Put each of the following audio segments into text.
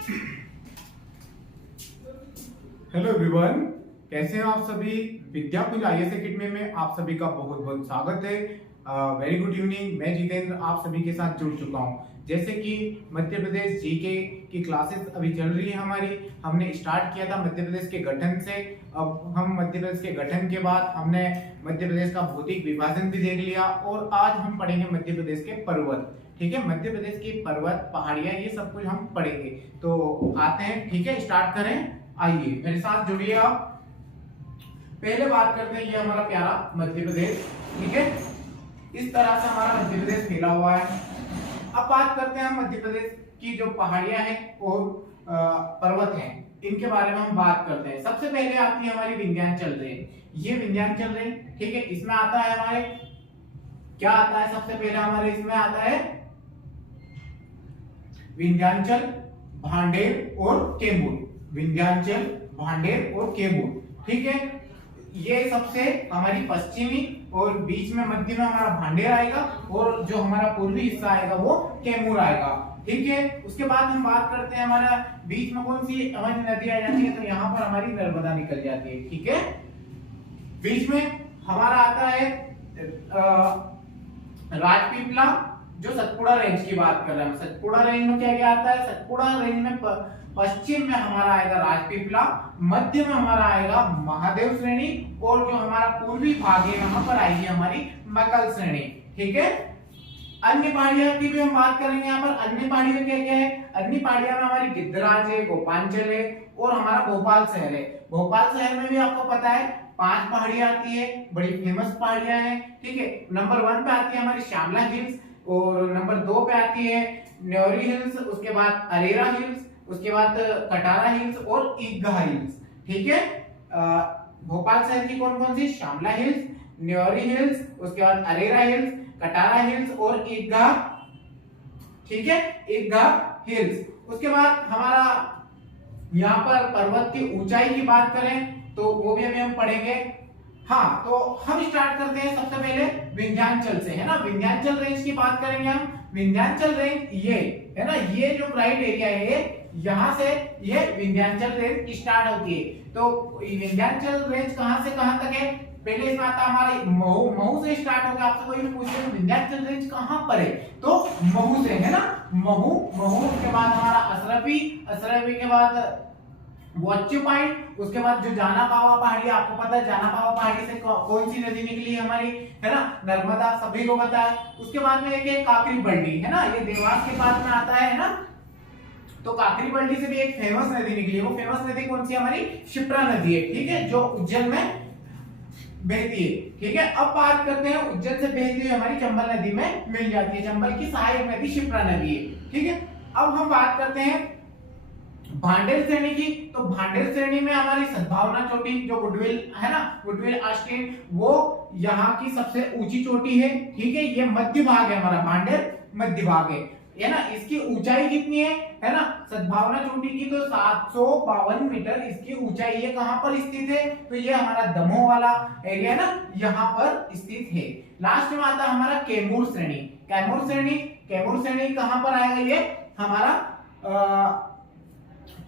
Hello everyone, कैसे हैं आप सभी। विद्याकुंज आईएएस एकेडमी में आप सभी का बहुत बहुत स्वागत है। Very good evening. मैं जितेंद्र आप सभी के साथ जुड़ चुका हूं। जैसे कि मध्य प्रदेश जीके की क्लासेस अभी चल रही है हमारी। हमने स्टार्ट किया था मध्य प्रदेश के गठन से। अब हम मध्य प्रदेश के गठन के बाद हमने मध्य प्रदेश का भौतिक विभाजन भी देख लिया और आज हम पढ़ेंगे मध्य प्रदेश के पर्वत। ठीक है, मध्य प्रदेश की पर्वत, पहाड़ियां, ये सब कुछ हम पढ़ेंगे। तो आते हैं, ठीक है, स्टार्ट करें। आइए मेरे साथ जुड़िए आप। पहले बात करते हैं, ये हमारा प्यारा मध्य प्रदेश। ठीक है, इस तरह से हमारा मध्य प्रदेश फैला हुआ है। अब बात करते हैं मध्य प्रदेश की जो पहाड़ियां हैं और पर्वत हैं, इनके बारे में हम बात करते हैं। सबसे पहले आती है हमारी विंध्याचल रेंज। ये विंध्याचल रेंज, ठीक है, इसमें आता है हमारे, क्या आता है सबसे पहले हमारे इसमें आता है विंध्याचल, भांडेर और कैमूर। विंध्याचल, भांडेर और कैमूर, ठीक है। ये सबसे हमारी पश्चिमी और बीच में मध्य में हमारा भांडेर आएगा और जो हमारा पूर्वी हिस्सा आएगा वो कैमूर आएगा। ठीक है, उसके बाद हम बात करते हैं हमारा बीच में कौन सी हमारी नदी आ जाती है, तो यहाँ पर हमारी नर्मदा निकल जाती है। ठीक है, बीच में हमारा आता है राजपीपला, जो सतपुड़ा रेंज की बात कर रहे हैं। सतपुड़ा रेंज में क्या क्या आता है, सतपुड़ा रेंज में पश्चिम में हमारा आएगा राजपीपला, मध्य में हमारा आएगा महादेव श्रेणी और जो हमारा पूर्वी भाग है वहां पर आएगी हमारी मकल श्रेणी। ठीक है, अन्य पहाड़ियों की भी हम बात करेंगे। यहाँ पर अन्य पहाड़ियां क्या क्या है, अन्य पहाड़ियों में हमारी गिद्धराज है, गोपांचल है और हमारा भोपाल शहर है। भोपाल शहर में भी आपको पता है 5 पहाड़ियां आती है, बड़ी फेमस पहाड़ियां हैं। ठीक है, नंबर 1 पे आती है हमारी श्यामला हिल्स और नंबर 2 पे आती है न्योरी हिल्स, उसके बाद अरेरा हिल्स, उसके बाद कटारा हिल्स और ईदगाह हिल्स। ठीक है, भोपाल शहर की कौन कौन सी, श्यामला हिल्स, न्योरी हिल्स, उसके बाद अरेरा हिल्स, कटारा हिल्स और ईदगाह। ठीक है, ईदगाह हिल्स। उसके बाद हमारा यहाँ पर पर्वत की ऊंचाई की बात करें तो वो भी अभी हम पढ़ेंगे। हाँ, तो हम स्टार्ट करते हैं सबसे पहले विंध्याचल से, है ना। विंध्याचल रेंज की बात करेंगे हम। विंध्याचल रेंज ये है ना, ये जो ब्राइट एरिया है, यहाँ से ये विंध्याचल रेंज स्टार्ट होती है। तो विंध्याचल रेंज कहां से कहां तक है, पहले इसमें आता है हमारे महू। महू से स्टार्ट होगा। आपसे कोई भी पूछे तो विंध्याचल रेंज कहां पर है, तो महू से, है ना। महू, महू के बाद हमारा असरफी, असरफी के बाद वॉच्यू पॉइंट, उसके बाद जो जाना पावा पहाड़ी, आपको पता है जाना पावा पहाड़ी से कौन सी नदी निकली है हमारी, है ना, नर्मदा, सभी को पता है। उसके बाद में एक काकरी बल्टी, है ना, ये देवास के पास में आता है ना। तो काकरी बल्टी से भी एक फेमस नदी निकली है। वो फेमस नदी कौन सी, हमारी शिप्रा नदी है। ठीक है, जो उज्जैन में बहती है। ठीक है, अब बात करते हैं उज्जैन से बहती हुई हमारी चंबल नदी में मिल जाती है। चंबल की सहायक नदी शिप्रा नदी है। ठीक है, अब हम बात करते हैं भांडेर श्रेणी की। तो भांडेर श्रेणी में हमारी सद्भावना चोटी, जो गुडविल है ना, गुडविल आस्टीन, वो यहाँ की सबसे ऊंची चोटी है। ठीक है, ये मध्य भाग है हमारा, भांडेर मध्य भाग है ना। इसकी ऊंचाई कितनी है ना, सद्भावना चोटी की तो 752 मीटर इसकी ऊंचाई है। कहां पर स्थित है, तो ये हमारा दमोह वाला एरिया ना, यहाँ पर स्थित है। लास्ट में आता है हमारा कैमूर श्रेणी। कैमूर श्रेणी, कैमूर श्रेणी कहां पर आएगा, ये हमारा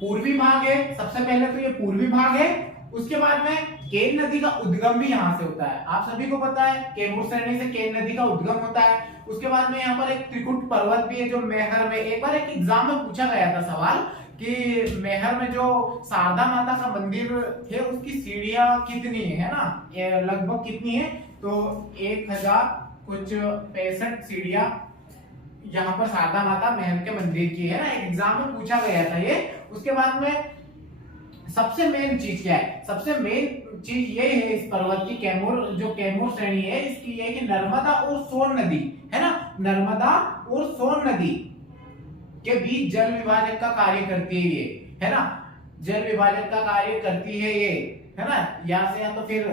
पूर्वी भाग है। सबसे पहले तो ये पूर्वी भाग है। उसके बाद में केन नदी का उद्गम भी यहाँ से होता है। आप सभी को पता है कैमूर श्रेणी से केन नदी का उद्गम होता है। उसके बाद में यहाँ पर एक त्रिकुट पर्वत भी है, जो मेहर में, एक बार एक एग्जाम में पूछा गया था सवाल कि मेहर में जो शारदा माता का मंदिर है उसकी सीढ़ियां कितनी है ना, लगभग कितनी है, तो 1065 सीढ़ियां यहाँ पर शारदा माता महल के मंदिर की है ना। एग्जाम में पूछा गया था ये। उसके बाद में सबसे मेन चीज क्या है, सबसे मेन चीज ये है इस पर्वत की, कैमूर, जो कैमूर श्रेणी है इसकी, ये कि नर्मदा और सोन नदी, है ना, नर्मदा और सोन नदी के बीच जल विभाजक का कार्य करती है ये, है ना, जल विभाजक का कार्य करती है ये, है ना। यहाँ से या तो फिर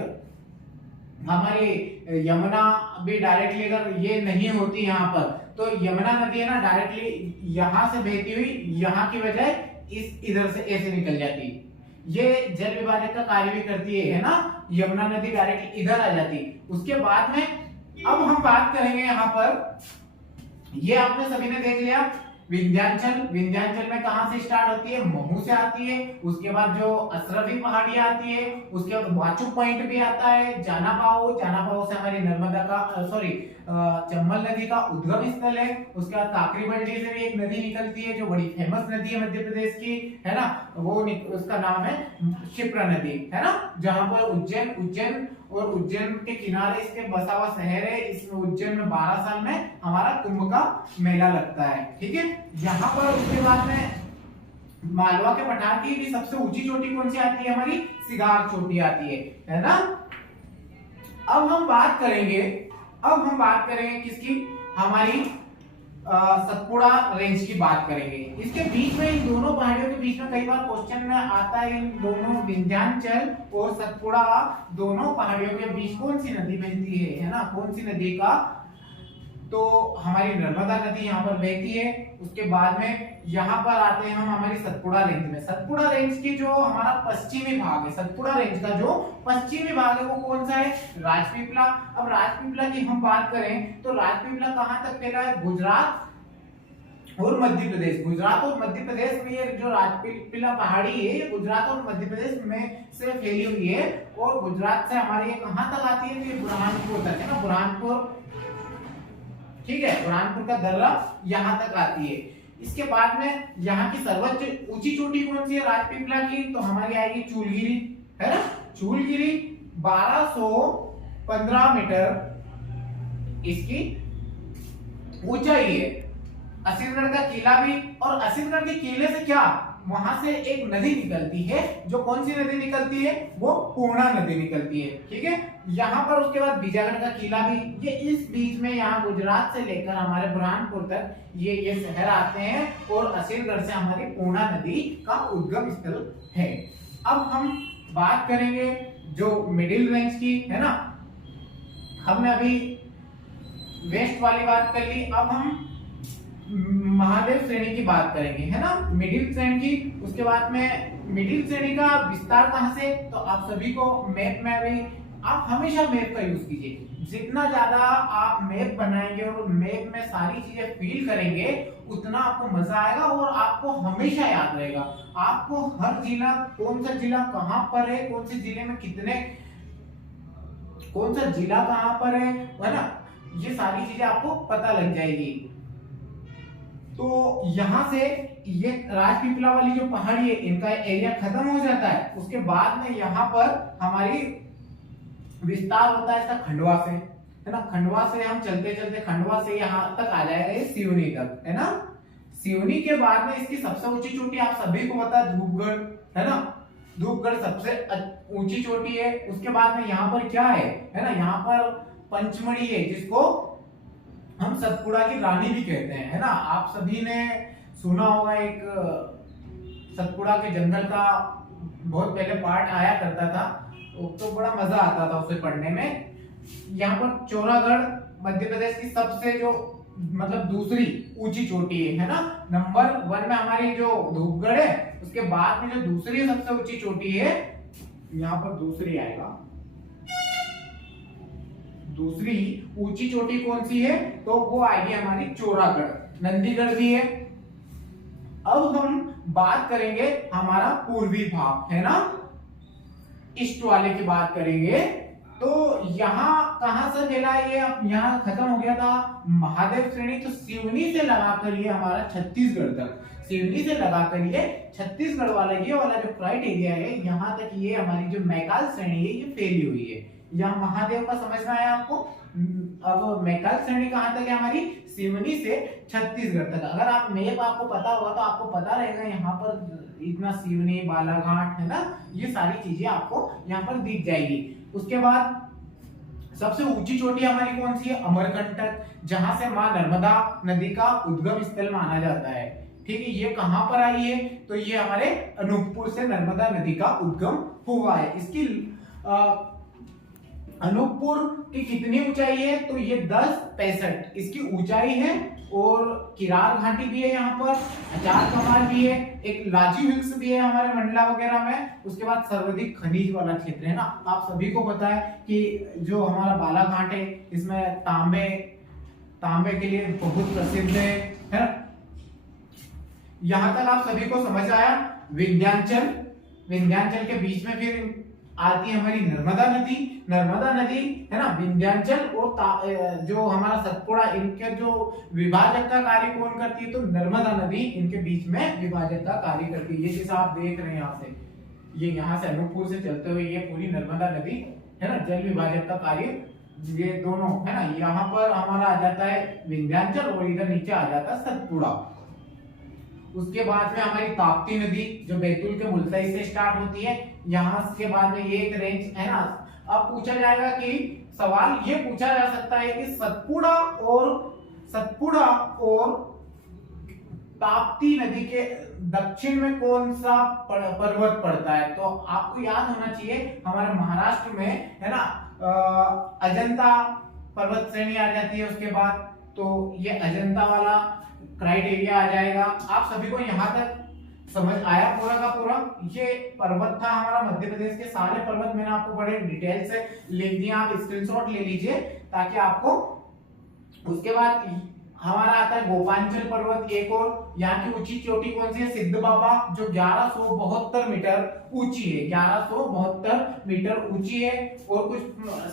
हमारी यमुना भी डायरेक्टली, अगर ये नहीं होती यहाँ पर, तो यमुना नदी है ना, डायरेक्टली यहाँ से बहती हुई यहाँ की बजाय इस इधर से ऐसे निकल जाती है। ये जल विभाजक का कार्य भी करती है ना, यमुना नदी डायरेक्टली इधर आ जाती है। उसके बाद में अब हम बात करेंगे यहाँ पर, ये आपने सभी ने देख लिया विंध्याचल, विंध्याचल में कहां से स्टार्ट होती है, महू से आती है। उसके बाद जो असरफी पहाड़ी आती है, उसके बाद वाचू पॉइंट भी आता है, जाना पाओ, जाना पाओ से हमारी नर्मदा का सॉरी चंबल नदी का उद्गम स्थल है। उसके बाद काकरी बल्टी से भी एक नदी निकलती है जो बड़ी फेमस नदी है मध्य प्रदेश की, है ना, वो उसका नाम है क्षिप्रा नदी, है ना, जहां पर उज्जैन और उज्जैन के किनारे इसके बसा हुआ शहर है। इसमें उज्जैन में 12 साल में हमारा कुंभ का मेला लगता है, ठीक है। यहाँ पर उसके बाद में मालवा के पठार की भी सबसे ऊंची चोटी कौन सी आती है, हमारी सिगार चोटी आती है ना। अब हम बात करेंगे किसकी, हमारी सतपुड़ा रेंज की बात करेंगे। इसके बीच में, इन दोनों पहाड़ियों के बीच में कई बार क्वेश्चन में आता है, इन दोनों विंध्याचल और सतपुड़ा दोनों पहाड़ियों के बीच कौन सी नदी बहती है ना, कौन सी नदी का, तो हमारी नर्मदा नदी यहाँ पर बहती है। उसके बाद में यहाँ पर आते हैं हम हमारी सतपुड़ा रेंज में। सतपुड़ा रेंज की जो हमारा पश्चिमी भाग है, सतपुड़ा रेंज का जो पश्चिमी भाग है वो कौन सा है, राजपीपला। अब राजपीपला की हम बात करें तो राजपीपला कहां तक फैला है, गुजरात और मध्य प्रदेश। गुजरात और मध्य प्रदेश में ये जो राजपीपला पहाड़ी है ये गुजरात और मध्य प्रदेश में से फैली हुई है। और गुजरात से हमारी ये कहां तक आती है, तो बुरहानपुर तक, है ना, बुरहानपुर, ठीक है, बुरहानपुर का दर्रा यहां तक आती है। इसके बाद में यहाँ की सर्वोच्च ऊंची चोटी कौन सी है राजपीपला की, तो हमारी आएगी चूलगिरी, है ना, चूलगिरी 1215 मीटर इसकी ऊंचाई है। असीमगढ़ का किला भी, और असीमगढ़ के किले से क्या, वहां से एक नदी निकलती है, जो कौन सी नदी निकलती है, वो पूर्णा नदी निकलती है, ठीक है। यहाँ पर उसके बाद बीजागढ़ का किला भी, ये इस बीच में, यहाँ गुजरात से लेकर हमारे बुरहानपुर तक ये शहर आते हैं, और असीमगढ़ से हमारी पूर्णा नदी का उद्गम स्थल है। अब हम बात करेंगे जो मिडिल रेंज की, है ना, हमने अभी वेस्ट वाली बात कर ली, अब हम महादेव श्रेणी की बात करेंगे, है ना, मिडिल श्रेणी की। उसके बाद में मिडिल श्रेणी का विस्तार कहां से, तो आप सभी को मैप में अभी, आप हमेशा मैप का यूज कीजिए। जितना ज्यादा आप मैप बनाएंगे और मैप में सारी चीजें फील करेंगे उतना आपको मजा आएगा और आपको हमेशा याद रहेगा। आपको हर जिला, कौन सा जिला कहां पर है, कौन से जिले में कितने, कौन सा जिला कहां पर है ना, ये सारी चीजें आपको पता लग जाएगी। तो यहां से ये राजपीपला वाली जो पहाड़ी है इनका एरिया खत्म हो जाता है। उसके बाद में यहाँ पर हमारी विस्तार होता है इसका खंडवा से, है ना, खंडवा से हम चलते चलते खंडवा से यहाँ तक आ जाएगा ये सिवनी तक, है ना। सिवनी के बाद में इसकी सबसे ऊंची चोटी आप सभी को पता है धूपगढ़, है ना, धूपगढ़ सबसे ऊंची चोटी है। उसके बाद में यहाँ पर क्या है ना, यहाँ पर पंचमढ़ी है जिसको हम सतपुड़ा की रानी भी कहते हैं, है ना। आप सभी ने सुना होगा, एक सतपुड़ा के जंगल का बहुत पहले पार्ट आया करता था, तो बड़ा मजा आता था उसे पढ़ने में। यहाँ पर चौरागढ़ मध्य प्रदेश की सबसे जो मतलब दूसरी ऊंची चोटी है ना। नंबर 1 में हमारी जो धूपगढ़ है, उसके बाद में जो दूसरी सबसे ऊंची चोटी है, यहाँ पर दूसरी आएगा, दूसरी ऊंची चोटी कौन सी है, तो वो आएगी हमारी चौरागढ़। नंदीगढ़ भी है। अब हम बात करेंगे हमारा पूर्वी भाग, है ना, ईस्ट वाले की बात करेंगे। तो यहाँ कहां से फैला ये, यहाँ खत्म हो गया था महादेव श्रेणी, तो सिवनी से लगाकर ये हमारा छत्तीसगढ़ तक, सिवनी से लगाकर ये छत्तीसगढ़ वाला ये वाला जो फ्लाइट एरिया है, यहाँ तक ये हमारी जो मैकाल श्रेणी है ये फैली हुई है। यहाँ महादेव का समझना है आपको। अब मैकाल श्रेणी कहां तक है हमारी, सिवनी से छत्तीसगढ़ तक। अगर आप मैप आपको पता होगा तो आपको पता रहेगा यहाँ पर इतना सिवनी, बालाघाट, है ना, ये सारी चीजें आपको यहाँ पर दिख जाएगी। उसके बाद सबसे ऊंची चोटी हमारी कौन सी है, अमरकंटक, जहां से मां नर्मदा नदी का उद्गम स्थल माना जाता है, ठीक है। ये कहां पर आई है, तो ये हमारे अनूपपुर से नर्मदा नदी का उद्गम हुआ है। इसकी अनूपपुर की कितनी ऊंचाई है, तो ये 1065 इसकी ऊंचाई है। और किरार घाटी भी है यहाँ पर, अचार कमाल भी है, एक लाची हिल्स भी है हमारे मंडला वगैरह में। उसके बाद सर्वाधिक खनिज वाला क्षेत्र है ना। आप सभी को पता है कि जो हमारा बालाघाट है इसमें तांबे के लिए बहुत प्रसिद्ध है ना। यहां तक आप सभी को समझ आया। विंध्याचल, विंध्याचल के बीच में फिर आती है हमारी नर्मदा नदी। नर्मदा नदी है ना, विंध्याचल और जो हमारा सतपुड़ा, इनके जो विभाजक का कार्य कौन करती है, तो नर्मदा नदी इनके बीच में विभाजक का कार्य करती है। ये जैसा आप देख रहे हैं यहाँ से, ये यहाँ से अनूपपुर से चलते हुए ये पूरी नर्मदा नदी है ना, जल विभाजक का कार्य ये दोनों है ना, यहाँ पर हमारा आ जाता है विंध्याचल और इधर नीचे आ जाता है सतपुड़ा। उसके बाद में हमारी ताप्ती नदी जो बैतूल के मुल्ताई से स्टार्ट होती है, यहाँ के बाद में ये एक रेंज है ना। अब पूछा जाएगा कि सवाल ये पूछा जा सकता है कि सतपुड़ा और ताप्ती नदी के दक्षिण में कौन सा पर्वत पड़ता है। तो आपको याद होना चाहिए हमारे महाराष्ट्र में है ना, अजंता पर्वत श्रेणी आ जाती है। उसके बाद तो ये अजंता वाला क्राइटेरिया आ जाएगा। आप सभी को यहाँ तक समझ आया पूरा का पूरा। ये पर्वत था हमारा मध्य प्रदेश के सारे पर्वत मैंने आपको बड़े डिटेल से लिख दिए, आप स्क्रीनशॉट ले लीजिए ताकि आपको। उसके बाद हमारा आता है गोपांचल पर्वत एक और, यहाँ की ऊंची चोटी कौन सी है, सिद्ध बाबा, जो 1172 मीटर ऊंची है, 1172 मीटर ऊंची है। और कुछ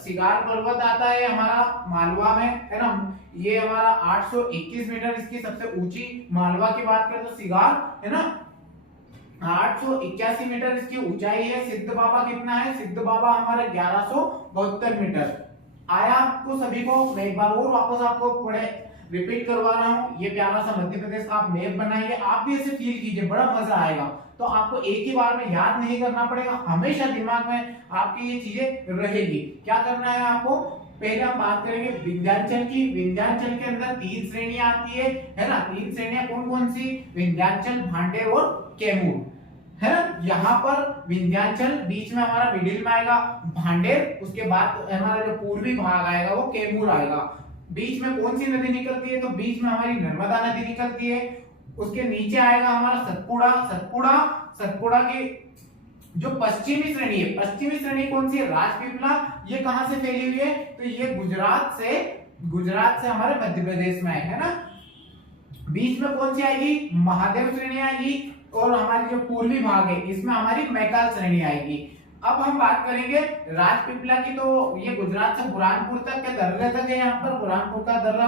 सिगार पर्वत आता है हमारा मालवा में है ना, ये हमारा 821 मीटर इसकी सबसे ऊंची। मालवा की बात करें तो सिगार है ना 881 मीटर इसकी ऊंचाई है। सिद्ध बाबा कितना है, सिद्ध बाबा हमारा 1172 मीटर आया। आपको सभी को मैं एक बार और वापस आपको पढ़े रिपीट करवा रहा हूँ। ये प्यारा सा मध्य प्रदेश का आप मैप बनाइए, आप भी ऐसे फील कीजिए, बड़ा मजा आएगा। तो आपको एक ही बार में याद नहीं करना पड़ेगा, हमेशा दिमाग में आपकी ये चीजें रहेगी। क्या करना है आपको, पहले हम बात करेंगे विंध्याचल की। विंध्याचल के अंदर 3 श्रेणियां आती है ना। 3 श्रेणियां कौन कौन सी, विंध्याचल, भांडेर और कैमूर है ना। यहाँ पर विंध्याचल बीच में हमारा मिडिल में आएगा भांडेर, उसके बाद हमारा जो पूर्वी भाग आएगा वो कैमूर आएगा। बीच में कौन सी नदी निकलती है, तो बीच में हमारी नर्मदा नदी निकलती है। उसके नीचे आएगा हमारा सतपुड़ा। सतपुड़ा की जो पश्चिमी श्रेणी है, पश्चिमी श्रेणी कौन सी है, राजपीपला। ये कहां से फैली हुई है, तो ये गुजरात से हमारे मध्य प्रदेश में है ना। बीच में कौन सी आएगी, महादेव श्रेणी आएगी। और हमारी जो पूर्वी भाग है इसमें हमारी मैकाल श्रेणी आएगी। अब हम बात करेंगे राजपीपला की, तो ये गुजरात से बुरहानपुर तक के दर्रे तक है। यहाँ पर बुरहानपुर का दर्रा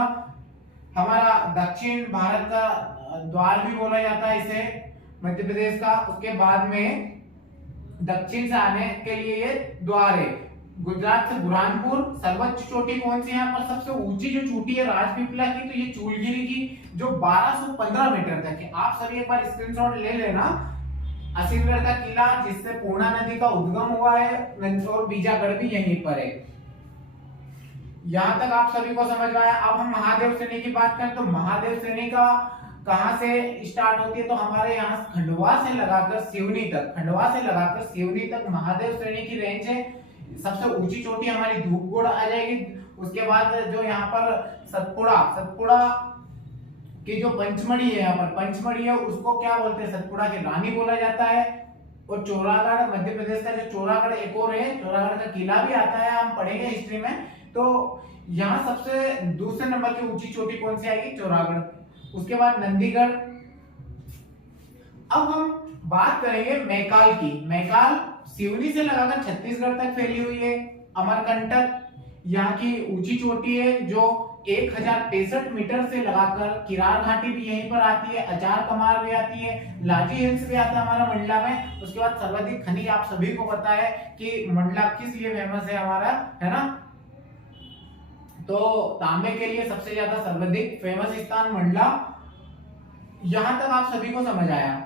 हमारा दक्षिण भारत का द्वार भी बोला जाता है इसे, मध्य प्रदेश का। उसके बाद में दक्षिण से आने के लिए ये द्वार है। गुजरात से बुरहानपुर। सर्वोच्च चोटी कौन सी है यहाँ पर, सबसे ऊंची जो चोटी है राजपीपला की, तो ये चूलगिरी की, जो 1215 मीटर तक है। आप सभी एक बार स्क्रीनशॉट ले लेना। असीमगढ़ का किला, जिससे पूर्णा नदी का उद्गम हुआ है, और बीजागढ़ भी यहीं पर है। यहां तक आप सभी को समझ आया। अब हम महादेव श्रेणी की बात करें तो महादेव श्रेणी का कहां से स्टार्ट होती है, तो हमारे यहाँ खंडवा से लगाकर सिवनी तक महादेव श्रेणी की रेंज है। सबसे ऊंची चोटी हमारी धूपगढ़ आ जाएगी। उसके बाद जो यहाँ पर सतपुड़ा की जो पंचमढ़ी है, यहाँ पर पंचमढ़ी है, उसको क्या बोलते हैं, सतपुड़ा की रानी बोला जाता है। और चौरागढ़, मध्य प्रदेश का जो चौरागढ़ एक और है, चौरागढ़ का किला भी आता है, हम पढ़ेंगे हिस्ट्री में। तो यहाँ सबसे दूसरे नंबर की ऊंची चोटी कौन सी आएगी, चौरागढ़। उसके बाद नंदीगढ़। अब हम बात करेंगे मैकाल की। मैकाल सिवनी से लगाकर छत्तीसगढ़ तक फैली हुई है। अमरकंटक यहाँ की ऊंची चोटी है, जो 1065 मीटर से लगाकर किरार घाटी भी यहीं पर आती है, अचार कमार भी आती है, लाजी हिल्स भी आता है हमारा मंडला में। उसके बाद सर्वाधिक खनिज आप सभी को पता है कि मंडला किस लिए फेमस है हमारा, है ना। तो तांबे के लिए सबसे ज्यादा सर्वाधिक फेमस स्थान मंडला। यहां तक आप सभी को समझ आया।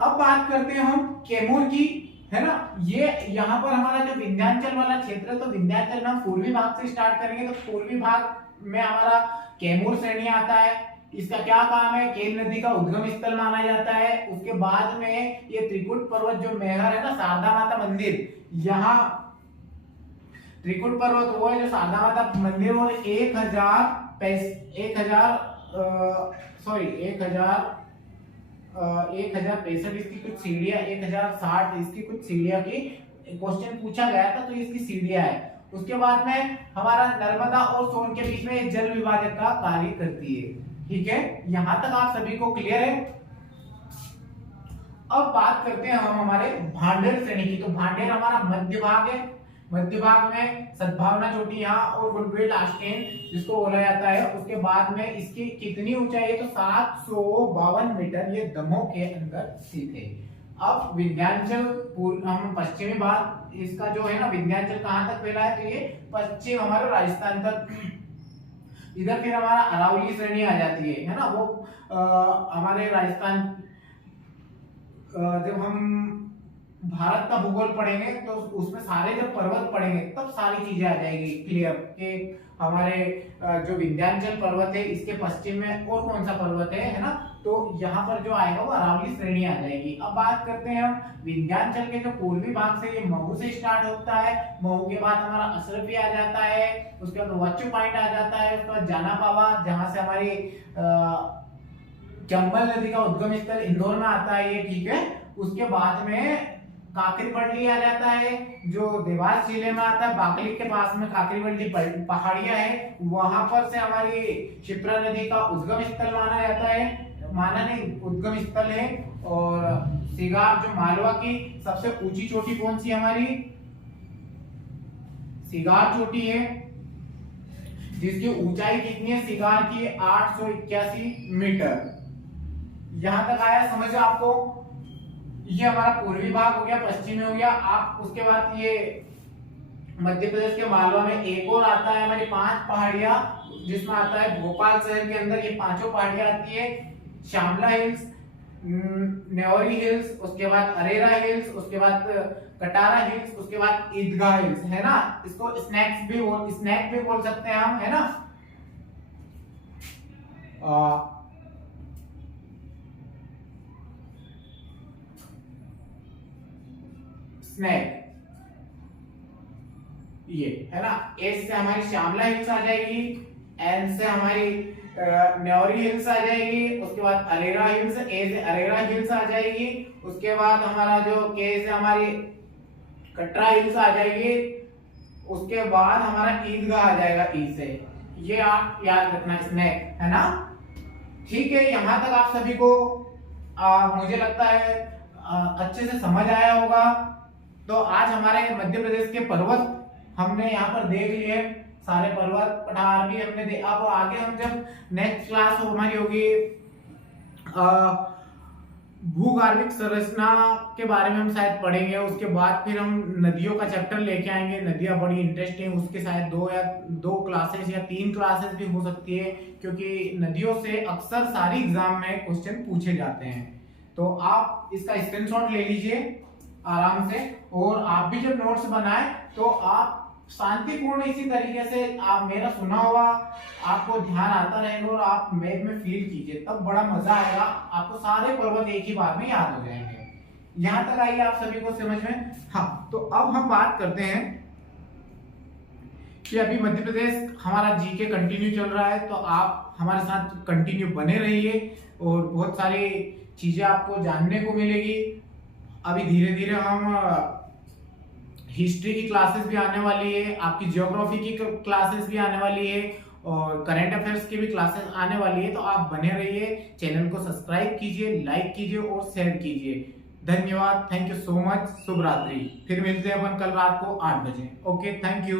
अब बात करते हैं हम कैमूर की, है ना। ये यहाँ पर हमारा जो विंध्याचल वाला क्षेत्र है, तो विंध्याचल में हम पूर्वी भाग से स्टार्ट करेंगे। तो पूर्वी भाग में हमारा कैमूर श्रेणी आता है। इसका क्या काम है, केन नदी का उद्गम स्थल माना जाता है। उसके बाद में ये त्रिकुट पर्वत जो मेहर है ना, शारदा माता मंदिर, यहाँ त्रिकुट पर्वत वो है जो शारदा माता मंदिर, और 1065 इसकी कुछ सीढ़ियां, 1060 इसकी कुछ सीढ़ियां की क्वेश्चन पूछा गया था, तो इसकी सीढ़ियां है। उसके बाद में हमारा नर्मदा और सोन के बीच में जल विभाजक का कार्य करती है। ठीक है, यहां तक आप सभी को क्लियर है। अब बात करते हैं हम हमारे भांडेर श्रेणी की। तो भांडेर हमारा मध्य भाग है, मध्य भाग में सद्भावना चोटी यहाँ और गुडविल आस्टेन जिसको बोला जाता है। उसके बाद में इसकी कितनी ऊंचाई है, तो 752 मीटर, ये दमोह के अंदर स्थित है। अब विंध्याचल हम पश्चिमी भाग इसका जो है ना, विंध्याचल कहां तक फैला है, तो ये पश्चिम हमारा राजस्थान तक। इधर फिर हमारा अरावली श्रेणी आ जाती है ना, वो हमारे राजस्थान जब हम भारत का भूगोल पढ़ेंगे तो उसमें सारे जब पर्वत पढ़ेंगे तब सारी चीजें आ जाएगी क्लियर कि हमारे जो विंध्याचल पर्वत है इसके पश्चिम में और कौन सा पर्वत है ना, तो यहाँ पर जो आएगा वो अरावली श्रेणी आ जाएगी। अब बात करते हैं हम विंध्याचल के जो पूर्वी भाग से, ये महू से स्टार्ट होता है, महू के बाद हमारा असरफी आ जाता है, उसके बाद वच्चू पॉइंट आ जाता है, उसके बाद जाना पावा जहां से हमारी चंबल नदी का उद्गम स्थल इंदौर में आता है ये, ठीक है। उसके बाद में काकरीबंडी आ जाता है जो देवास जिले में आता है, बाकली के पास में काकरीबंडी पहाड़ियां है, वहां पर से हमारी क्षिप्रा नदी का उद्गम स्थल माना जाता है, माना नहीं उद्गम स्थल है। और सिगार जो मालवा की सबसे ऊंची चोटी कौन सी हमारी, सिगार चोटी है, जिसकी ऊंचाई कितनी है सिगार की, 881 मीटर। यहां तक आया, समझ आपको। ये हमारा पूर्वी भाग हो गया, पश्चिमी हो गया। आप उसके बाद ये मध्य प्रदेश के मालवा में एक और आता है हमारी 5 पहाड़ियां, जिसमें आता है भोपाल शहर के अंदर ये 5 पहाड़ियां आती है, श्यामला हिल्स, न्योरी हिल्स, उसके बाद अरेरा हिल्स, उसके बाद कटारा हिल्स, उसके बाद ईदगाह हिल्स, है ना। इसको स्नैक भी बोल सकते हैं हम, है ना। स्नैक ये है ना। एस से हमारी श्यामला हिल्स आ जाएगी, एन से हमारी न्योरी हिल्स आ जाएगी, उसके बाद अरेरा हिल्स, ए से अरेरा हिल्स आ जाएगी, उसके बाद हमारा जो के से हमारी कटरा हिल्स आ जाएगी, उसके बाद हमारा ईदगाह आ जाएगा ई से। ये आप याद रखना, स्नैक, है ना। ठीक है, यहां तक आप सभी को मुझे लगता है अच्छे से समझ आया होगा। तो आज हमारे मध्य प्रदेश के पर्वत हमने यहाँ पर देख लिए, सारे पर्वत पठार भी हमने अब आगे हम जब नेक्स्ट क्लास हमारी होगी भूगर्भिक संरचना के बारे में हम शायद पढ़ेंगे। उसके बाद फिर हम नदियों का चैप्टर लेके आएंगे। नदियां बड़ी इंटरेस्टिंग, उसके शायद 2 क्लासेस या 3 क्लासेस भी हो सकती है, क्योंकि नदियों से अक्सर सारी एग्जाम में क्वेश्चन पूछे जाते हैं। तो आप इसका स्क्रीनशॉट ले लीजिए आराम से, और आप भी जब नोट्स बनाए तो आप शांतिपूर्ण इसी तरीके से आप मेरा सुना हुआ आपको ध्यान आता रहेगा और आप मैप में फील कीजिए, तब बड़ा मजा आएगा। आपको सारे पर्वत एक ही बार में याद हो जाएंगे। यहां तक आइए आप सभी को समझ में। हाँ, तो अब हम बात करते हैं कि अभी मध्य प्रदेश हमारा जीके कंटिन्यू चल रहा है, तो आप हमारे साथ कंटिन्यू बने रहिए और बहुत सारी चीजें आपको जानने को मिलेगी। अभी धीरे धीरे हम हिस्ट्री की क्लासेस भी आने वाली है, आपकी ज्योग्राफी की क्लासेस भी आने वाली है, और करंट अफेयर्स की भी क्लासेस आने वाली है। तो आप बने रहिए, चैनल को सब्सक्राइब कीजिए, लाइक कीजिए और शेयर कीजिए। धन्यवाद, थैंक यू सो मच, शुभ रात्रि। फिर मिलते हैं अपन कल रात को 8 बजे। Okay, thank you.